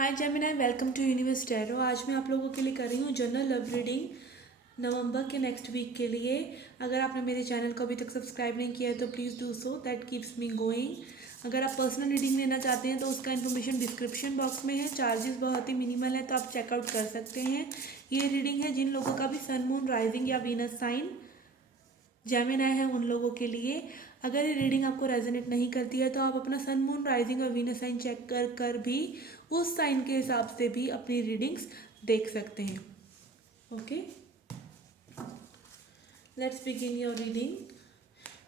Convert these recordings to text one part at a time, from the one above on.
Hi Gemini, welcome to Universe Tarot. आज मैं आप लोगों के लिए कर रही हूँ जनरल लव रीडिंग नवंबर के नेक्स्ट वीक के लिए। अगर आपने मेरे चैनल को अभी तक सब्सक्राइब नहीं किया है तो please do so, that keeps me going. अगर आप पर्सनल रीडिंग लेना चाहते हैं तो उसका इन्फॉर्मेशन डिस्क्रिप्शन बॉक्स में है। चार्जेस बहुत ही मिनिमल है तो आप चेकआउट कर सकते हैं। ये रीडिंग है जिन लोगों का भी सन मून राइजिंग या वीनस साइन जेमिनाई है उन लोगों के लिए। अगर ये रीडिंग आपको रेजोनेट नहीं करती है तो आप अपना सन मून राइजिंग और वीनस साइन चेक कर कर भी उस साइन के हिसाब से भी अपनी रीडिंग्स देख सकते हैं। Okay, let's begin your reading.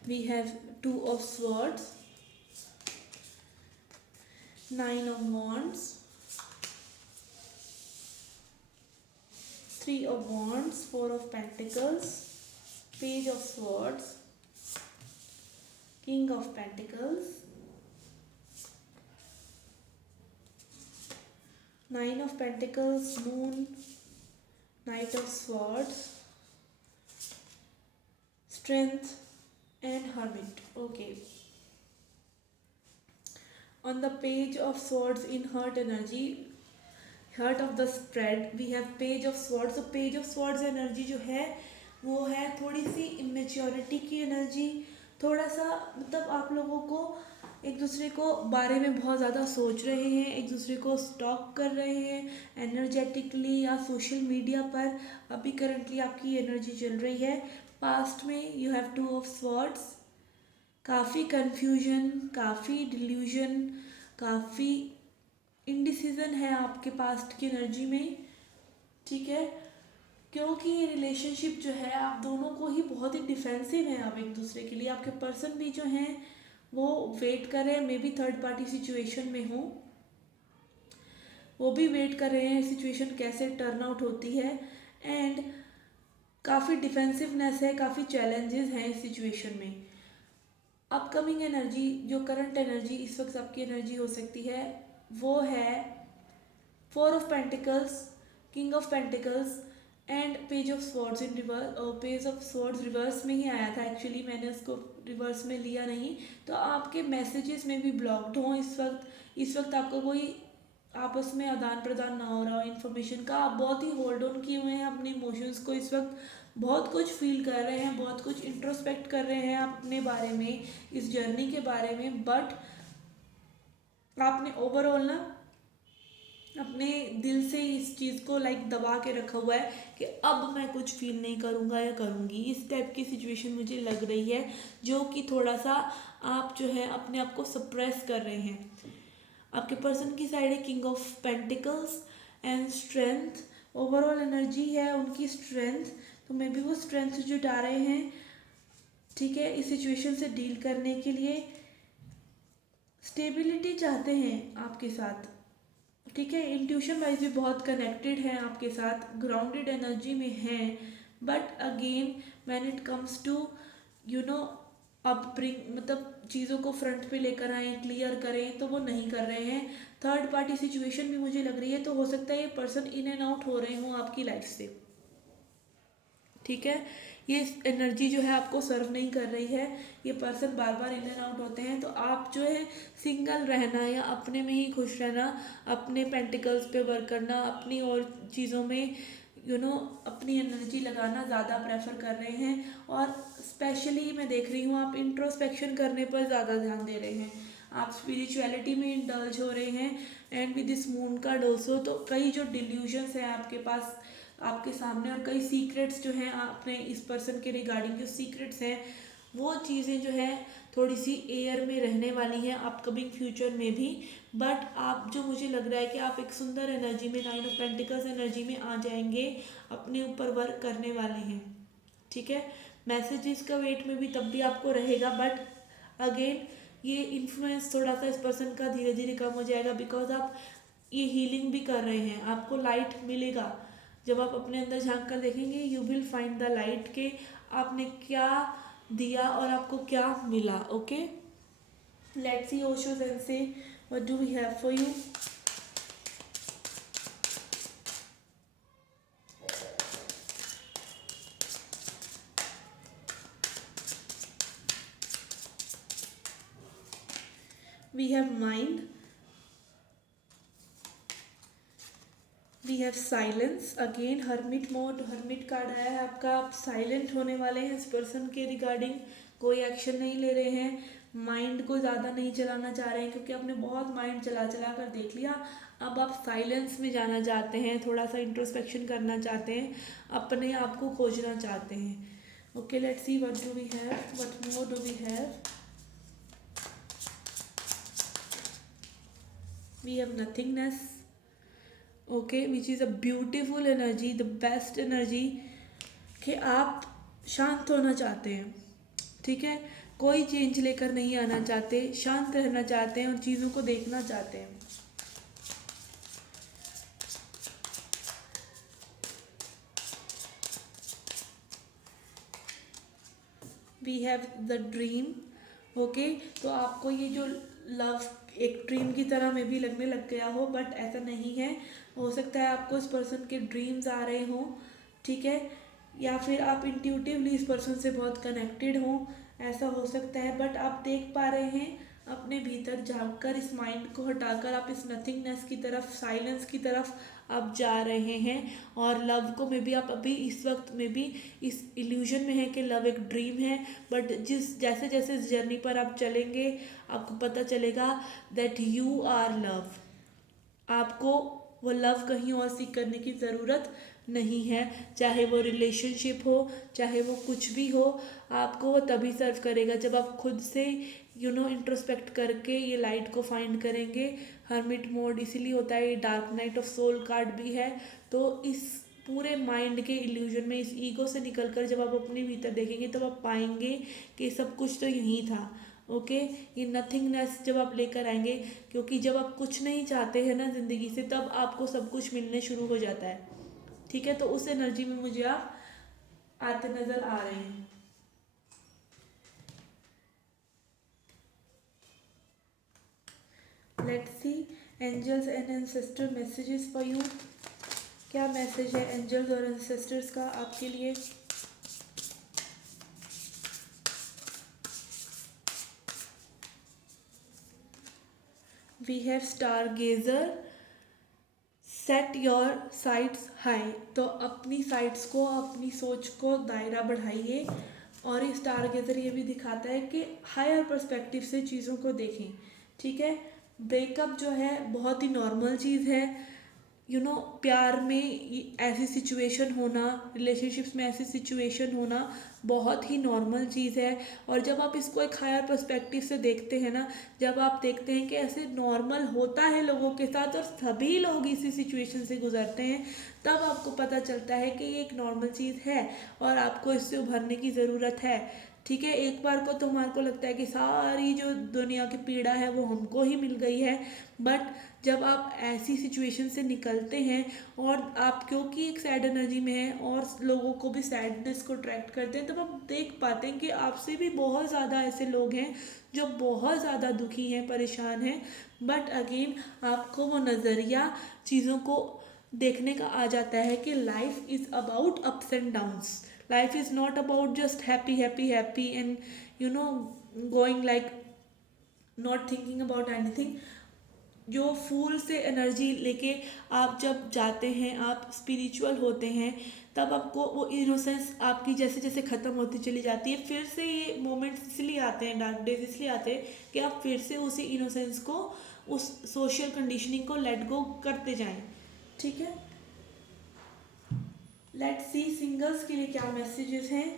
We have two of swords, nine of wands, three of wands, four of pentacles, page of swords, king of pentacles, nine of pentacles, moon, knight of swords, strength and hermit. Okay, on the page of swords in heart energy, heart of the spread, we have page of swords. So page of swords energy जो है वो है थोड़ी सी immaturity की energy. थोड़ा सा मतलब आप लोगों को एक दूसरे को बारे में बहुत ज़्यादा सोच रहे हैं, एक दूसरे को स्टॉक कर रहे हैं एनर्जेटिकली या सोशल मीडिया पर। अभी करंटली आपकी एनर्जी चल रही है। पास्ट में you have two of swords, काफ़ी कन्फ्यूजन, काफ़ी डिल्यूजन, काफ़ी इनडिसीजन है आपके पास्ट की एनर्जी में। ठीक है, क्योंकि ये रिलेशनशिप जो है आप दोनों को ही बहुत ही डिफेंसिव है अब एक दूसरे के लिए। आपके पर्सन भी जो हैं वो वेट कर रहे हैं, may be third party situation में हो, वो भी वेट कर रहे हैं सिचुएशन कैसे टर्न आउट होती है। एंड काफ़ी डिफेंसिवनेस है, काफ़ी चैलेंजेस हैं इस सिचुएशन में। अपकमिंग एनर्जी जो करंट एनर्जी इस वक्त आपकी एनर्जी हो सकती है वो है four of pentacles, king of pentacles and page of swords in reverse. Page of swords reverse में ही आया था एक्चुअली, मैंने उसको रिवर्स में लिया नहीं। तो आपके मैसेजेस में भी ब्लॉक्ड हों इस वक्त आपको कोई आपस में आदान प्रदान ना हो रहा हो इन्फॉर्मेशन का। आप बहुत ही होल्ड ऑन किए हुए हैं अपने इमोशंस को इस वक्त, बहुत कुछ फील कर रहे हैं, बहुत कुछ इंट्रोस्पेक्ट कर रहे हैं आप अपने बारे में, इस जर्नी के बारे में। बट आपने ओवरऑल ना अपने दिल से इस चीज़ को दबा के रखा हुआ है कि अब मैं कुछ फील नहीं करूँगा या करूँगी। इस टाइप की सिचुएशन मुझे लग रही है जो कि थोड़ा सा आप जो है अपने आप को सप्रेस कर रहे हैं। आपके पर्सन की साइड है king of pentacles and strength. Overall energy है उनकी स्ट्रेंथ, तो मे बी वो स्ट्रेंथ जुटा रहे हैं। ठीक है, इस सिचुएशन से डील करने के लिए स्टेबिलिटी चाहते हैं आपके साथ। ठीक है, इंट्यूशन वाइज भी बहुत कनेक्टेड हैं आपके साथ, ग्राउंडेड एनर्जी में हैं। But again when it comes to you know upbring, मतलब चीज़ों को फ्रंट पे लेकर आए, क्लियर करें, तो वो नहीं कर रहे हैं। थर्ड पार्टी सिचुएशन भी मुझे लग रही है, तो हो सकता है ये पर्सन इन एंड आउट हो रहे हों आपकी लाइफ से। ठीक है, ये एनर्जी जो है आपको सर्व नहीं कर रही है, ये person bar bar in and out होते हैं। तो आप जो है सिंगल रहना या अपने में ही खुश रहना, अपने पेंटिकल्स पे वर्क करना, अपनी और चीज़ों में अपनी एनर्जी लगाना ज़्यादा प्रेफर कर रहे हैं। और स्पेशली मैं देख रही हूँ आप इंट्रोस्पेक्शन करने पर ज़्यादा ध्यान दे रहे हैं, आप स्पिरिचुअलिटी में इंडल्ज हो रहे हैं। एंड विद दिस मून का डोसो, तो कई जो डिल्यूजन्स हैं आपके पास आपके सामने, और कई सीक्रेट्स जो हैं आपने इस पर्सन के रिगार्डिंग जो सीक्रेट्स हैं वो चीज़ें जो है थोड़ी सी एयर में रहने वाली हैं अपकमिंग फ्यूचर में भी। बट आप जो मुझे लग रहा है कि आप एक सुंदर एनर्जी में, नाइन ऑफ पेंटिकल्स एनर्जी में आ जाएंगे, अपने ऊपर वर्क करने वाले हैं। ठीक है, मैसेजेस का वेट में भी तब भी आपको रहेगा, बट अगेन ये इन्फ्लुएंस थोड़ा सा इस पर्सन का धीरे धीरे कम हो जाएगा, बिकॉज आप ये हीलिंग भी कर रहे हैं, आपको लाइट मिलेगा। जब आप अपने अंदर झांक कर देखेंगे you will find the light के आपने क्या दिया और आपको क्या मिला। Okay, let's see Osho sensei what do we have for you. We have mind, we have silence again, hermit mode, hermit card आया है आपका। आप साइलेंट होने वाले हैं इस पर्सन के रिगार्डिंग, कोई एक्शन नहीं ले रहे हैं, माइंड को ज़्यादा नहीं चलाना चाह रहे हैं क्योंकि आपने बहुत माइंड चला चला कर देख लिया। अब आप साइलेंस में जाना चाहते हैं, थोड़ा सा इंट्रोस्पेक्शन करना चाहते हैं, अपने आप को खोजना चाहते हैं। Okay, let's see what do we have, what more do we have. We have nothingness, okay, which is a beautiful energy, the best energy, कि आप शांत होना चाहते हैं। ठीक है, कोई चेंज लेकर नहीं आना चाहते, शांत रहना चाहते हैं और चीज़ों को देखना चाहते हैं। We have the dream, okay, तो आपको ये जो लव एक ड्रीम की तरह में भी लगने लग गया हो, बट ऐसा नहीं है। हो सकता है आपको इस पर्सन के ड्रीम्स आ रहे हों, ठीक है, या फिर आप इंट्यूटिवली इस पर्सन से बहुत कनेक्टेड हों, ऐसा हो सकता है। बट आप देख पा रहे हैं अपने भीतर झांक कर, इस माइंड को हटाकर आप इस नथिंगनेस की तरफ, साइलेंस की तरफ आप जा रहे हैं। और लव को में भी आप अभी इस वक्त में भी इस इल्यूजन में है कि लव एक ड्रीम है, बट जिस जैसे जैसे इस जर्नी पर आप चलेंगे आपको पता चलेगा दैट यू आर लव। आपको वो लव कहीं और सीख करने की ज़रूरत नहीं है, चाहे वो रिलेशनशिप हो, चाहे वो कुछ भी हो, आपको वो तभी सर्व करेगा जब आप खुद से इंट्रोस्पेक्ट करके ये लाइट को फाइंड करेंगे। हर्मिट मोड इसीलिए होता है, ये dark night of soul card भी है। तो इस पूरे माइंड के इल्यूजन में, इस ईगो से निकलकर जब आप अपने भीतर देखेंगे तब आप पाएंगे कि सब कुछ तो यही था। ओके, ये नथिंगनेस जब आप लेकर आएंगे, क्योंकि जब आप कुछ नहीं चाहते हैं ना ज़िंदगी से, तब आपको सब कुछ मिलने शुरू हो जाता है। ठीक है, तो उस एनर्जी में मुझे आप आते नज़र आ रहे हैं। Let's see angels and ancestor messages for you. क्या मैसेज है एंजल्स और एंसेस्टर्स का आपके लिए? We have stargazer, set your sights high. तो अपनी साइट्स को, अपनी सोच को दायरा बढ़ाइए। और ये स्टार गेजर ये भी दिखाता है कि हायर पर्सपेक्टिव से चीज़ों को देखें। ठीक है, ब्रेकअप जो है बहुत ही नॉर्मल चीज़ है। प्यार में ऐसी सिचुएशन होना, रिलेशनशिप्स में ऐसी सिचुएशन होना बहुत ही नॉर्मल चीज़ है। और जब आप इसको एक हायर पर्सपेक्टिव से देखते हैं ना, जब आप देखते हैं कि ऐसे नॉर्मल होता है लोगों के साथ और सभी लोग इसी सिचुएशन से गुजरते हैं, तब आपको पता चलता है कि ये एक नॉर्मल चीज़ है और आपको इससे उभरने की ज़रूरत है। ठीक है, एक बार को तो हमारे को लगता है कि सारी जो दुनिया की पीड़ा है वो हमको ही मिल गई है, बट जब आप ऐसी सिचुएशन से निकलते हैं और आप क्योंकि एक सैड एनर्जी में हैं और लोगों को भी सैडनेस को अट्रैक्ट करते हैं, तब आप देख पाते हैं कि आपसे भी बहुत ज़्यादा ऐसे लोग हैं जो बहुत ज़्यादा दुखी हैं, परेशान हैं। बट अगेन आपको वो नज़रिया चीज़ों को देखने का आ जाता है कि life is about ups and downs. Life is not about just happy happy happy and going like not thinking about anything. जो फूल से एनर्जी लेके आप जब जाते हैं, आप स्पिरिचुअल होते हैं, तब आपको वो इनोसेंस आपकी जैसे जैसे ख़त्म होती चली जाती है। फिर से ये मोमेंट्स इसलिए आते हैं, डार्क डेज इसलिए आते हैं कि आप फिर से उसी इनोसेंस को, उस सोशल कंडीशनिंग को लेट गो करते जाएं। ठीक है, लेट्स सी सिंगल्स के लिए क्या मैसेजेस हैं।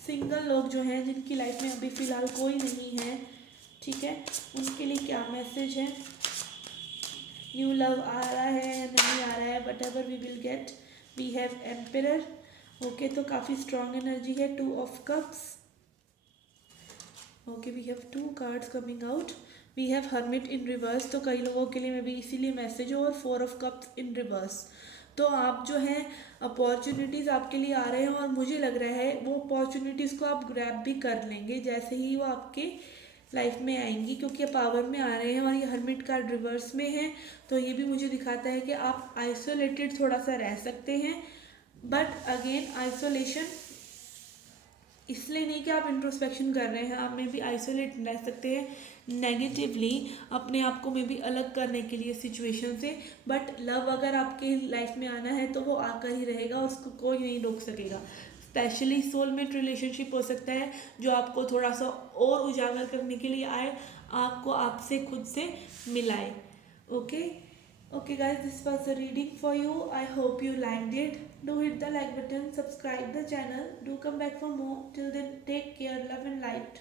सिंगल लोग जो हैं, जिनकी लाइफ में अभी फ़िलहाल कोई नहीं है, ठीक है, उनके लिए क्या मैसेज है। न्यू लव आ रहा है या नहीं आ रहा है, but ever we will get. We have emperor, okay, तो काफ़ी स्ट्रॉन्ग एनर्जी है। 2 of cups, okay, we have 2 cards coming out. We have hermit in reverse, तो कई लोगों के लिए मैं भी इसीलिए मैसेज हो। और 4 ऑफ कप्स इन रिवर्स, तो आप जो है अपॉर्चुनिटीज़ आपके लिए आ रहे हैं और मुझे लग रहा है वो अपॉर्चुनिटीज़ को आप ग्रैब भी कर लेंगे जैसे ही वो आपके लाइफ में आएंगी, क्योंकि आप पावर में आ रहे हैं और ये हर्मिट कार्ड रिवर्स में है। तो ये भी मुझे दिखाता है कि आप आइसोलेटेड थोड़ा सा रह सकते हैं, बट अगेन आइसोलेशन इसलिए नहीं कि आप इंट्रोस्पेक्शन कर रहे हैं, आप में भी आइसोलेट रह सकते हैं नेगेटिवली, अपने आप को में भी अलग करने के लिए सिचुएशन से। बट लव अगर आपके लाइफ में आना है तो वो आकर ही रहेगा, उसको कोई नहीं रोक सकेगा। स्पेशली सोलमेट रिलेशनशिप हो सकता है जो आपको थोड़ा सा और उजागर करने के लिए आए, आपको आपसे खुद से मिलाए। Okay, okay guys, this was the reading for you. I hope you liked it. Do hit the like button, subscribe the channel, do come back for more. Till then, take care, love and light.